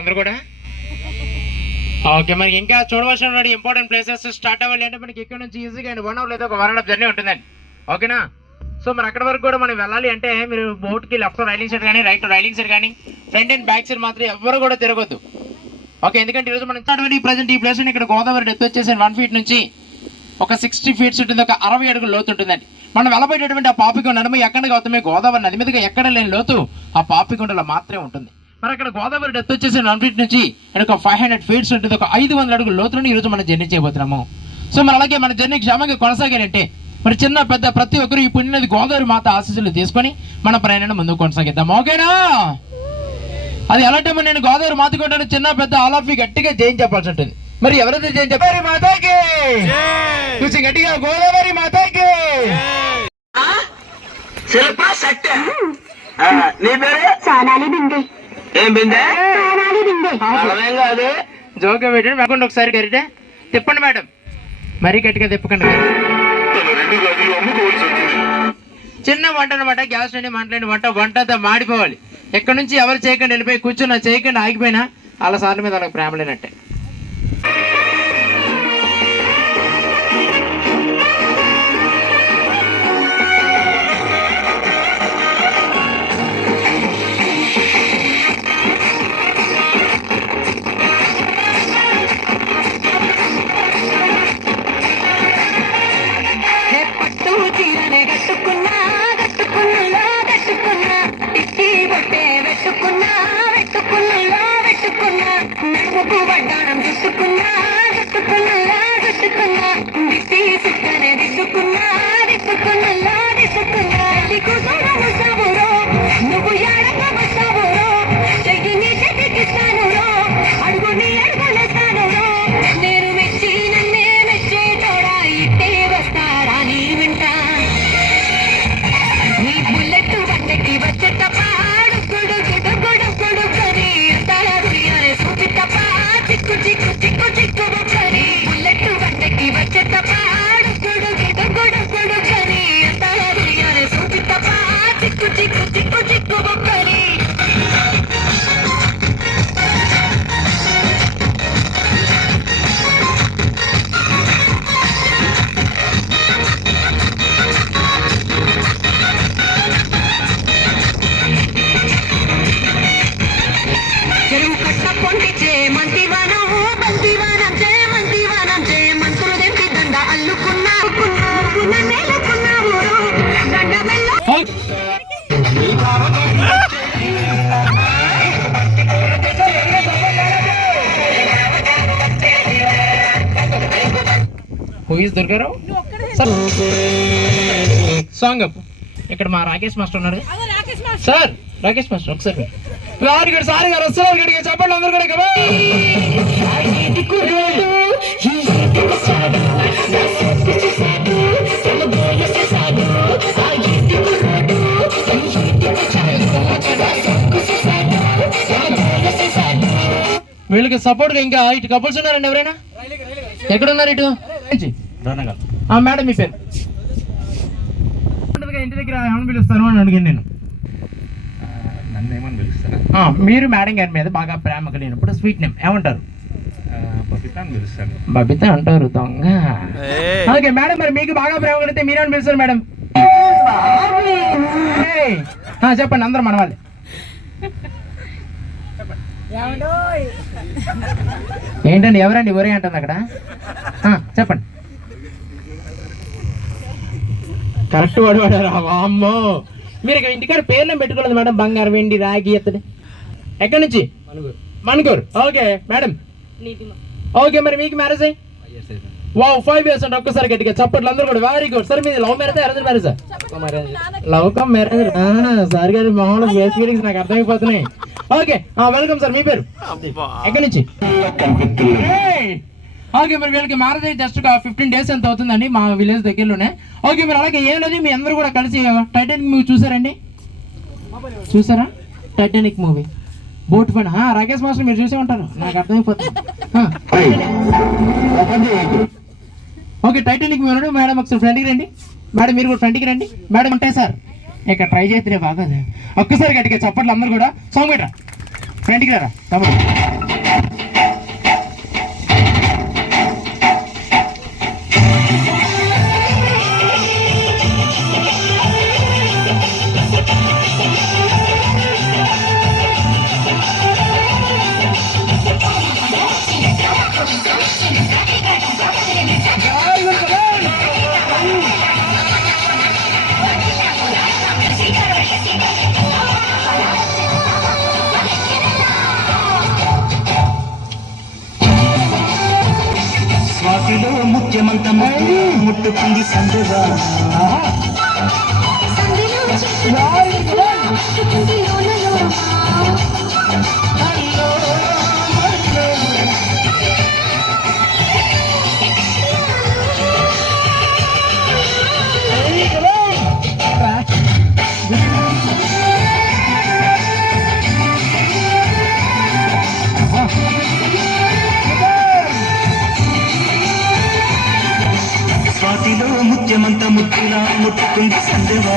అందరూ కూడా ఓకే. మనకి ఇంకా చూడవలసిన ఇంపార్టెంట్ ప్లేసెస్ స్టార్ట్ అవ్వాలి అంటే మనకి ఇక్కడ నుంచి ఈజీగా 1 అవర్ లేదా 1 1/2 జర్నీ ఉంటుందండి. ఓకేనా? సో మరి అక్కడ వరకు కూడా మనం వెళ్ళాలి అంటే మీరు బోట్కి లెఫ్ట్ రైలింగ్ సైడ్ కానీ రైట్ రైలింగ్ సైడ్ కానీ ఫ్రంట్ అండ్ బ్యాక్ సైడ్ మాత్రం ఎవరు కూడా తిరగొద్దు. ఓకే, ఎందుకంటే ఈరోజు మనం ప్రజెంట్ ఈ ప్లేస్ ఇక్కడ గోదావరి డెప్త్ వచ్చేసి 1 feet నుంచి ఒక 60 feet ఉంటుంది, ఒక 60 అడుగుల లోతు ఉంటుందండి. మనం వెళ్ళబోయేటటువంటి ఆ పాపికొండ నడుమ ఎక్కడ గౌతమే గోదావరి నది మీదుగా ఎక్కడ లేని లోతు ఆ పాపికొండలో మాత్రమే ఉంటుంది. మరి అక్కడ గోదావరి డెప్త్ వచ్చేసి 1 feet నుంచి ఒక 500 feet ఉంటుంది, ఒక 500 అడుగుల లోతులను ఈరోజు మనం జర్నీ చేయబోతున్నాము. సో మరి అలాగే మన జర్నీ క్షేమంగా కొనసాగాలంటే మరి చిన్న పెద్ద ప్రతి ఒక్కరు ఈ పుణ్యనది గోదావరి మాత ఆశీస్సులు తీసుకొని మన ప్రయాణాన్ని ముందుకు కొనసాగిద్దాం. ఓకేనా? అది ఎలాంటి నేను గోదావరి మాత కొంటాను చిన్న పెద్ద ఆల్ ఆఫ్ యూ గట్టిగా జయం చెప్పాల్సి ఉంటుంది. మరి ఎవరైతే జయం చెప్పారు మాతాకి కొంచెం గట్టిగా గోదావరి మాతాకి. నీ పేరు ఏం బిందే కాదు జోక పెట్టండి మేకుండా ఒకసారి గరిటే తిప్పండి మేడం, మరీ గట్టిగా తిప్పకండి. చిన్న వంట అనమాట, గ్యాస్ నుండి మంటలేని వంట అంతా మాడిపోవాలి. ఎక్కడి నుంచి ఎవరు చేయకుండా వెళ్ళిపోయి కూర్చున్నా చేయకుండా ఆగిపోయినా వాళ్ళ సార్ల మీద వాళ్ళకి ప్రేమ లేనట్టే. దొరికారు సాంగ్ ఇక్కడ మా రాకేష్ మాస్టర్ ఉన్నారు సార్. రాకేష్ మాస్టర్ ఒకసారి సార్ గారు వస్తున్నారు గడిగా చెప్పండి అందరు కూడా. వీళ్ళకి సపోర్ట్ గా ఇంకా ఇటు కపుల్స్ ఉన్నారండి ఎవరైనా? ఎక్కడున్నారు ఇటు? మేడం మీ పేరు? ఇంటి దగ్గర ఏమని పిలుస్తాను అని అడిగాను నేను. నన్ను ఏమని పిలుస్తారా? మీరు మేడం గారి మీద బాగా ప్రేమ కలిగినప్పుడు స్వీట్ నేమ్ ఏమంటారు? బబిత అంటారు దొంగ. ఓకే మేడం, మరి మీకు బాగా ప్రేమ కలిగితే మీరేమని పిలుస్తారు మేడం? చెప్పండి అందరూ మన వాళ్ళే. ఏంటండి ఎవరండి ఒరే అంటుంది అక్కడ? చెప్పండి. కరెక్ట్ వాడారా? అమ్మో, మీరు ఇంటికాడ పేర్లు పెట్టుకోలేదు మేడం. బంగారు, వెండి, రాగి, ఎత్తడి. ఎక్కడి నుంచి? మణుగూరు. Okay madam. ఓకే, మరి మీకు మ్యారేజ్ అయ్యి వావ్ 5 ఇయర్స్ అంటే ఒక్కసారి గట్టిగా చప్పట్లు అందరూ కూడా వెరీ గుడ్. సార్ మీది love marriage arrange marriage? Love come marriage. Sir గారి మామూలు ఫేస్ ఫీలింగ్స్ నాకు అర్థమైపోతున్నాయి. Okay welcome sir. మీ పేరు ఎక్కడి నుంచి? ఓకే మరి వీళ్ళకి మ్యారేజ్ అయితే జస్ట్ 15 days ఎంత అవుతుందండి మా విలేజ్ దగ్గరలోనే. ఓకే మరి అలాగే ఏం లేదు, మీ అందరూ కూడా కలిసి టైటానిక్ మూవీ చూసారండి? చూసారా టైటానిక్ మూవీ? బోట్ పైన రాకేష్ మాస్టర్ మీరు చూసే ఉంటారు, నాకు అర్థమైపోతుంది. ఓకే టైటానిక్ మూవీ మేడం ఒకసారి ఫ్రంట్కి రండి. మేడం మీరు కూడా ఫ్రంట్కి రండి. మేడం ఉంటాయి సార్ ఇక్కడ ట్రై చేస్తే బాగా ఒక్కసారి గట్టిగా చప్పట్లు అందరూ కూడా. సాంగ్ బెటరా ఫ్రంట్కి రారా తమ్ముడు. స్వాతిలో ముఖ్యమంత ముట్టుకుంది సందుగా స్వాతిలో ముఖ్యమంత ముట్టులా ముట్టుకుంది సందేవా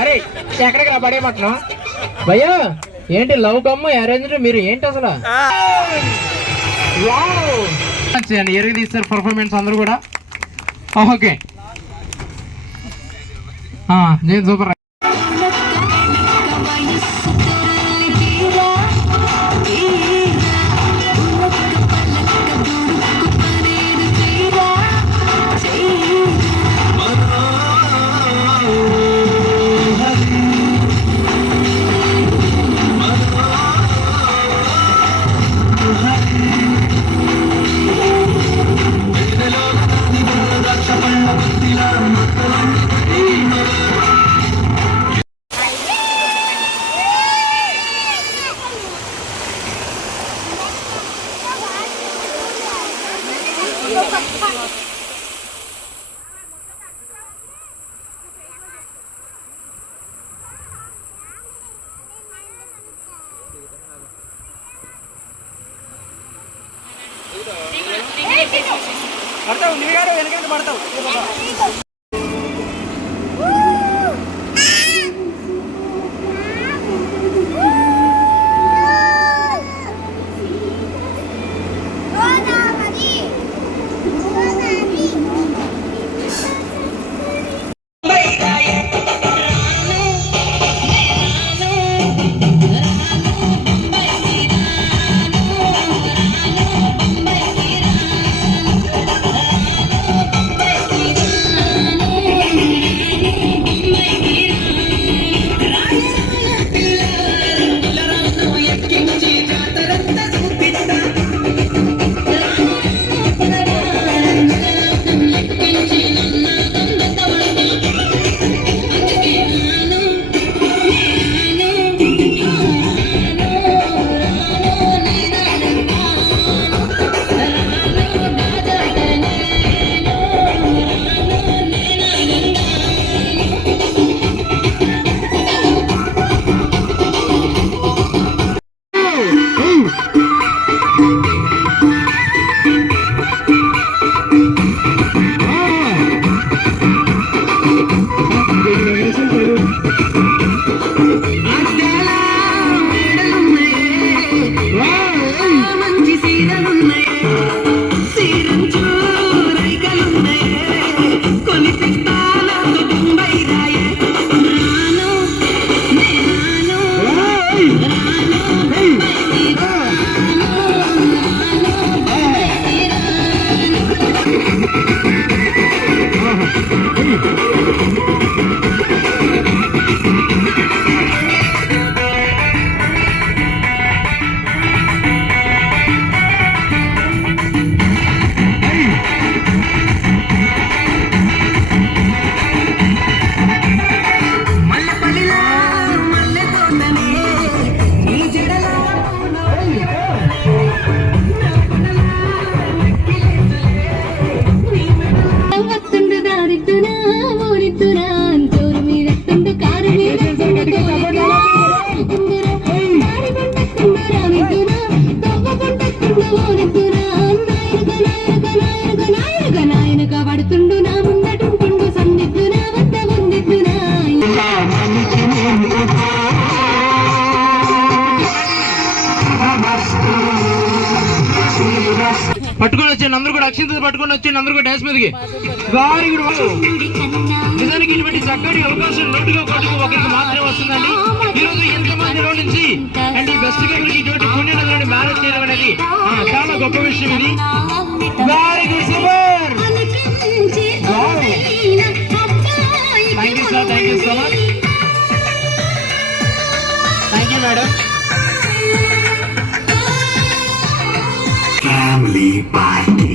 అరే ఎక్కడికి రా పడేయమంటున్నా భయ్యా? ఏంటి లవ్ కమ్మ అరేంజ్ మీరు ఏంటి అసలు ఎరుగు తీస్తారు పర్ఫార్మెన్స్ అందరూ కూడా. Okay super. పడతావు నీగాడు వెనక పడతావు. పడుతుండు నా ముందటుంటుండు సన్నిద్దునా వద్ద ఉందిద్దునా పట్టుకొని వచ్చాను అందరూ కూడా అక్షింతలు పట్టుకొని వచ్చాను అందరూ కూడా డాన్స్ మీదకి వెరీ గుడ్. నిజానికి ఇటువంటి చక్కటి అవకాశం నోటిగా కొట్టుకు ఒకరికి మాత్రమే వస్తుందండి. ఈ రోజు ఎంతమందిలో నుంచి అండ్ ఈ బెస్ట్ గేమ్కి ఇటువంటి పుణ్యనదులని మేనేజ్ చేయడం అనేది చాలా గొప్ప విషయం ఇది. Very good super. Thank you sir, thank you so much, thank you madam. Family party.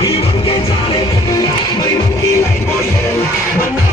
He